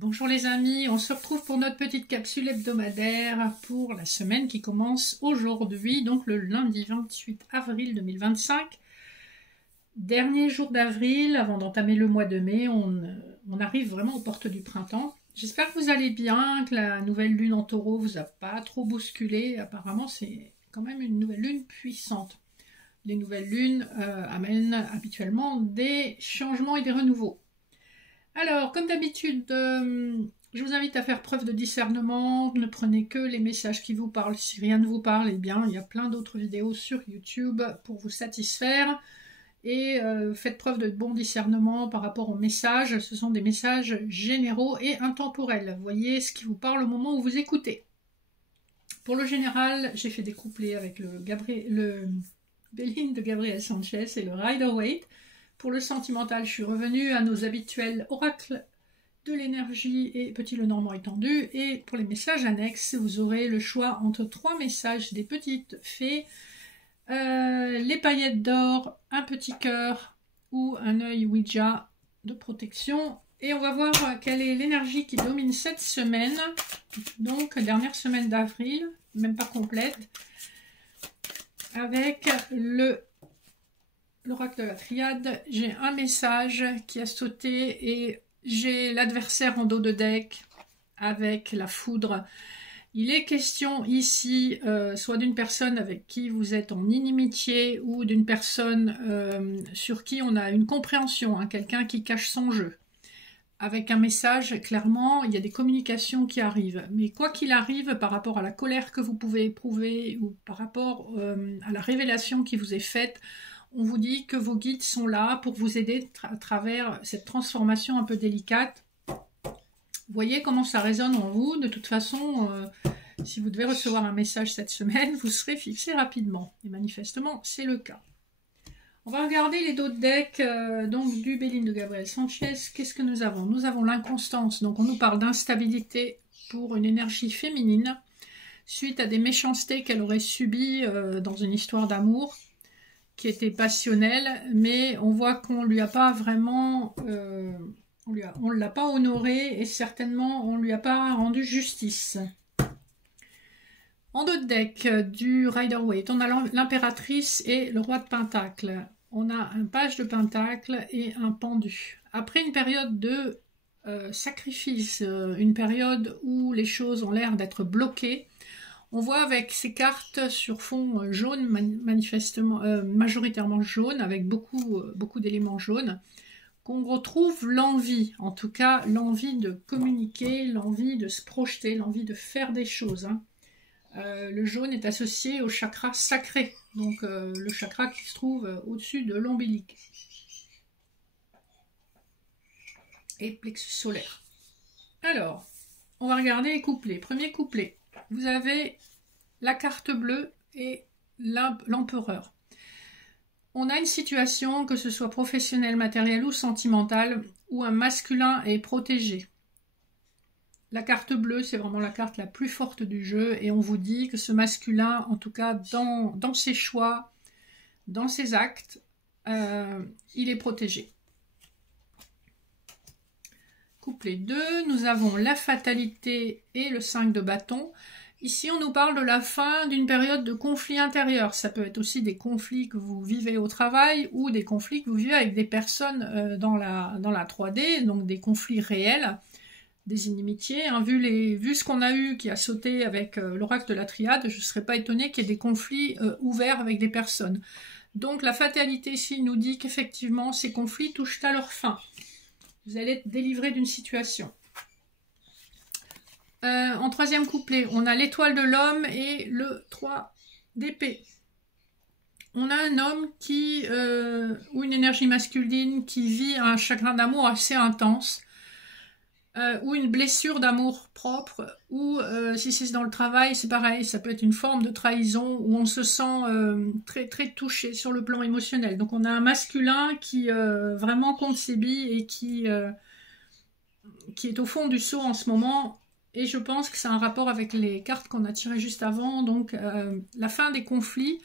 Bonjour les amis, on se retrouve pour notre petite capsule hebdomadaire pour la semaine qui commence aujourd'hui, donc le lundi 28 avril 2025. Dernier jour d'avril, avant d'entamer le mois de mai, on arrive vraiment aux portes du printemps. J'espère que vous allez bien, que la nouvelle lune en taureau vous a pas trop bousculé. Apparemment, c'est quand même une nouvelle lune puissante. Les nouvelles lunes amènent habituellement des changements et des renouveaux. Alors, comme d'habitude, je vous invite à faire preuve de discernement. Ne prenez que les messages qui vous parlent. Si rien ne vous parle, eh bien, il y a plein d'autres vidéos sur YouTube pour vous satisfaire. Et faites preuve de bon discernement par rapport aux messages. Ce sont des messages généraux et intemporels. Voyez ce qui vous parle au moment où vous écoutez. Pour le général, j'ai fait des couplets avec le Béline de Gabriel Sanchez et le Rider-Waite. Pour le sentimental, je suis revenue à nos habituels oracles de l'énergie et Petit Lenormand étendu. Et pour les messages annexes, vous aurez le choix entre 3 messages des petites fées, les paillettes d'or, un petit cœur ou un œil Ouija de protection. Et on va voir quelle est l'énergie qui domine cette semaine, donc dernière semaine d'avril, même pas complète, avec l'oracle de la triade. J'ai un message qui a sauté et j'ai l'adversaire en dos de deck avec la foudre. Il est question ici soit d'une personne avec qui vous êtes en inimitié ou d'une personne sur qui on a une compréhension, hein, quelqu'un qui cache son jeu. Avec un message, clairement, il y a des communications qui arrivent. Mais quoi qu'il arrive, par rapport à la colère que vous pouvez éprouver ou par rapport à la révélation qui vous est faite, on vous dit que vos guides sont là pour vous aider à travers cette transformation un peu délicate. Voyez comment ça résonne en vous. De toute façon, si vous devez recevoir un message cette semaine, vous serez fixé rapidement. Et manifestement, c'est le cas. On va regarder les dos de deck donc du Béline de Gabriel Sanchez. Qu'est-ce que nous avons? Nous avons l'inconstance. Donc on nous parle d'instabilité pour une énergie féminine suite à des méchancetés qu'elle aurait subies dans une histoire d'amour qui était passionnelle, mais on voit qu'on lui a pas vraiment, on l'a pas honoré et certainement on lui a pas rendu justice. En dos de deck du Rider-Waite, on a l'impératrice et le roi de pentacle. On a un page de pentacle et un pendu. Après une période de sacrifice, une période où les choses ont l'air d'être bloquées, on voit avec ces cartes sur fond jaune, manifestement, majoritairement jaune, avec beaucoup d'éléments jaunes, qu'on retrouve l'envie, en tout cas l'envie de communiquer, l'envie de se projeter, l'envie de faire des choses. Hein. Le jaune est associé au chakra sacré, donc le chakra qui se trouve au-dessus de l'ombilic et plexus solaire. Alors, on va regarder les couplets. Premier couplet. Vous avez la carte bleue et l'empereur. On a une situation, que ce soit professionnelle, matérielle ou sentimentale, où un masculin est protégé. La carte bleue, c'est vraiment la carte la plus forte du jeu et on vous dit que ce masculin, en tout cas dans ses choix, dans ses actes, il est protégé. Couplet 2, nous avons la fatalité et le 5 de bâton. Ici, on nous parle de la fin d'une période de conflit intérieur. Ça peut être aussi des conflits que vous vivez au travail ou des conflits que vous vivez avec des personnes dans la 3D, donc des conflits réels, des inimitiés. Hein. Vu ce qu'on a eu qui a sauté avec l'oracle de la triade, je ne serais pas étonnée qu'il y ait des conflits ouverts avec des personnes. Donc la fatalité ici nous dit qu'effectivement, ces conflits touchent à leur fin. Vous allez être délivré d'une situation. En troisième couplet, on a l'étoile de l'homme et le 3 d'épée. On a un homme ou une énergie masculine qui vit un chagrin d'amour assez intense, ou une blessure d'amour propre, ou si c'est dans le travail, c'est pareil, ça peut être une forme de trahison où on se sent très, très touché sur le plan émotionnel. Donc on a un masculin qui vraiment compte ses billes et qui est au fond du seau en ce moment. Et je pense que c'est un rapport avec les cartes qu'on a tirées juste avant. Donc la fin des conflits,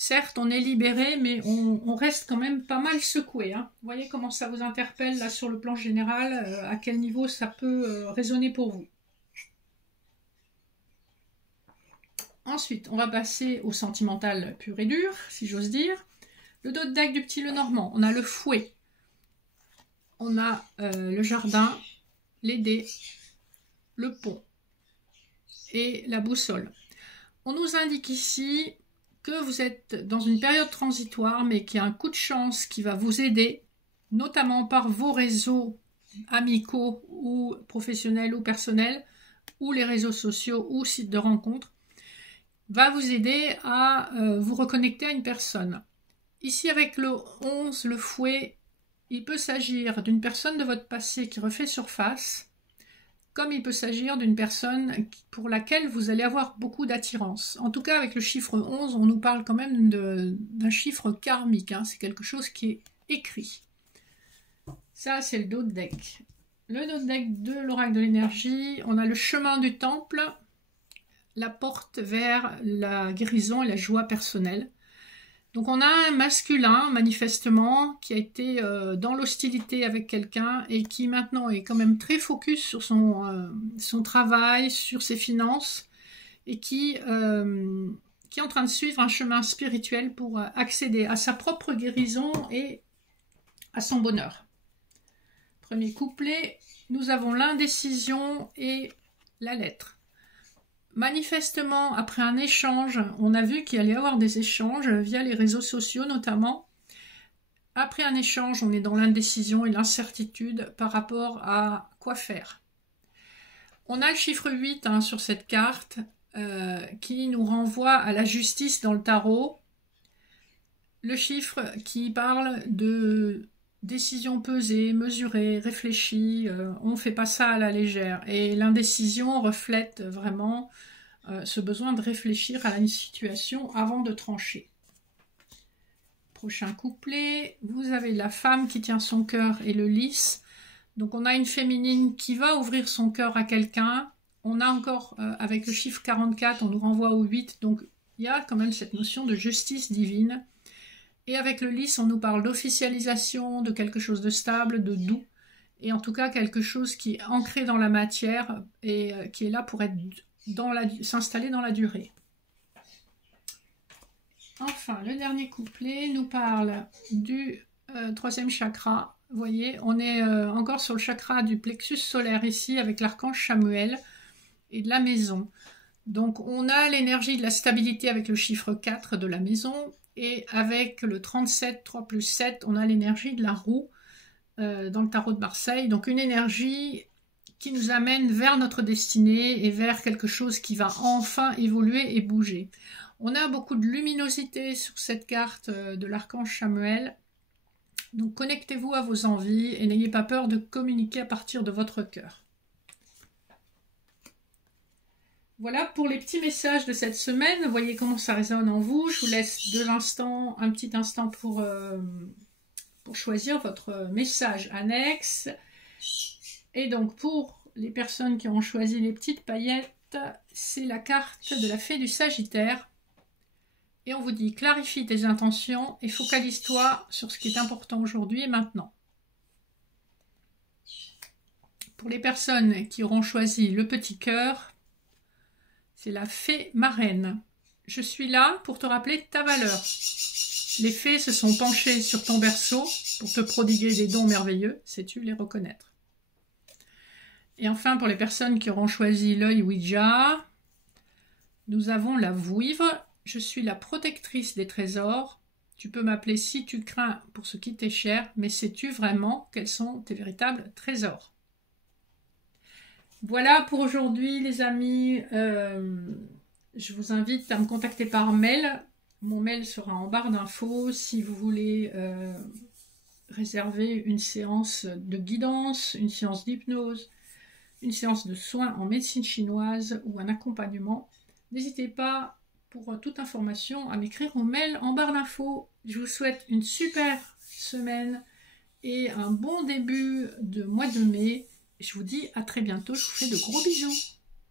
Certes, on est libéré, mais on reste quand même pas mal secoué. Hein. Vous voyez comment ça vous interpelle là sur le plan général, à quel niveau ça peut résonner pour vous. Ensuite, on va passer au sentimental pur et dur, si j'ose dire. Le dos de deck du petit Lenormand, on a le fouet, on a le jardin, les dés, le pont et la boussole. On nous indique ici que vous êtes dans une période transitoire, mais qu'il y a un coup de chance qui va vous aider, notamment par vos réseaux amicaux ou professionnels ou personnels, ou les réseaux sociaux ou sites de rencontres, va vous aider à vous reconnecter à une personne. Ici, avec le 11, le fouet, il peut s'agir d'une personne de votre passé qui refait surface, comme il peut s'agir d'une personne pour laquelle vous allez avoir beaucoup d'attirance. En tout cas, avec le chiffre 11, on nous parle quand même d'un chiffre karmique. Hein. C'est quelque chose qui est écrit. Ça, c'est le dos de deck. Le dos de deck de l'oracle de l'énergie, on a le chemin du temple, la porte vers la guérison et la joie personnelle. Donc on a un masculin, manifestement, qui a été dans l'hostilité avec quelqu'un et qui maintenant est quand même très focus sur son travail, sur ses finances, et qui est en train de suivre un chemin spirituel pour accéder à sa propre guérison et à son bonheur. Premier couplet, nous avons l'indécision et la lettre. Manifestement, après un échange, on a vu qu'il allait y avoir des échanges via les réseaux sociaux notamment. Après un échange, on est dans l'indécision et l'incertitude par rapport à quoi faire. On a le chiffre 8 hein, sur cette carte qui nous renvoie à la justice dans le tarot. Le chiffre qui parle de décision pesée, mesurée, réfléchie, on ne fait pas ça à la légère. Et l'indécision reflète vraiment ce besoin de réfléchir à une situation avant de trancher. Prochain couplet, vous avez la femme qui tient son cœur et le lys. Donc on a une féminine qui va ouvrir son cœur à quelqu'un. On a encore, avec le chiffre 44, on nous renvoie au 8. Donc il y a quand même cette notion de justice divine. Et avec le lys, on nous parle d'officialisation, de quelque chose de stable, de doux. Et en tout cas, quelque chose qui est ancré dans la matière et qui est là pour être s'installer dans la durée. Enfin, le dernier couplet nous parle du troisième chakra. Vous voyez, on est encore sur le chakra du plexus solaire ici avec l'archange Chamuel et de la maison. Donc, on a l'énergie de la stabilité avec le chiffre 4 de la maison. Et avec le 37, 3 plus 7, on a l'énergie de la roue dans le tarot de Marseille. Donc une énergie qui nous amène vers notre destinée et vers quelque chose qui va enfin évoluer et bouger. On a beaucoup de luminosité sur cette carte de l'archange Chamuel. Donc connectez-vous à vos envies et n'ayez pas peur de communiquer à partir de votre cœur. Voilà pour les petits messages de cette semaine. Vous voyez comment ça résonne en vous. Je vous laisse un petit instant pour choisir votre message annexe. Et donc pour les personnes qui ont choisi les petites paillettes, c'est la carte de la fée du Sagittaire. Et on vous dit clarifie tes intentions et focalise-toi sur ce qui est important aujourd'hui et maintenant. Pour les personnes qui auront choisi le petit cœur, c'est la fée marraine. Je suis là pour te rappeler ta valeur. Les fées se sont penchées sur ton berceau pour te prodiguer des dons merveilleux. Sais-tu les reconnaître? Et enfin, pour les personnes qui auront choisi l'œil Ouija, nous avons la vouivre. Je suis la protectrice des trésors. Tu peux m'appeler si tu crains pour ce qui t'est cher, mais sais-tu vraiment quels sont tes véritables trésors? Voilà pour aujourd'hui les amis, je vous invite à me contacter par mail. Mon mail sera en barre d'infos si vous voulez réserver une séance de guidance, une séance d'hypnose, une séance de soins en médecine chinoise ou un accompagnement. N'hésitez pas pour toute information à m'écrire au mail en barre d'infos. Je vous souhaite une super semaine et un bon début de mois de mai. Je vous dis à très bientôt, je vous fais de gros bisous.